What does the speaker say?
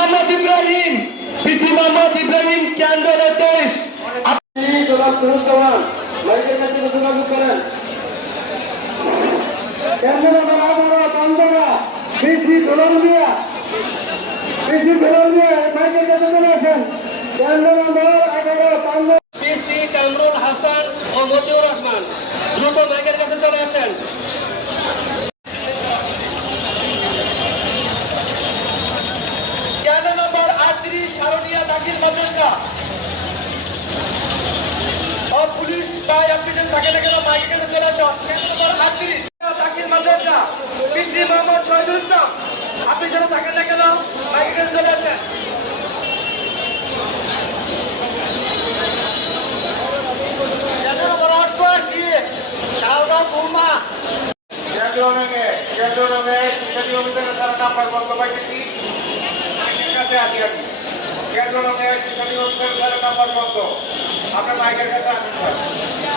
মোহাম্মদ ইব্রাহিম, পিসি মোহাম্মদ ইব্রাহিম কেন্দ্র 23। মাইকের কাছে যোগাযোগ করেন। কেন্দ্র নম্বর 11 পিসি কলম্বিয়া, পিসি কলম্বিয়া মাইকের কাছে চলে আসেন। কেন্দ্র নম্বর 11 পিসি কামরুল হাসান ও মতিউর রহমান দ্রুত মাইকের কাছে চলে আসেন। কেন্দ্র নম্বর 38 শারদিয়া দাখিল মাদ্রাসা ও পুলিশ ভাই আপনি যদি থাকেন না কেন মাইকের কাছে চলে আসো। কেন্দ্র নম্বর 38 দাখিল মাদ্রাসা পিসি মোহাম্মদ শহীদুল ইসলাম, আপনি যেন থাকেন না কেন মাইকের কাছে চলে আসেন। কেন্দ্র নম্বর 88 দাউদা গুলমা, কেন্দ্র নম্বর সারা নাম্বার বন্ধ পাইতেছি মাইকের কাছে আসি আমি। কেন্দ্র নম্বর সারা নাম্বার বন্ধ, আপনার মাইকের কাছে আসেন স্যার।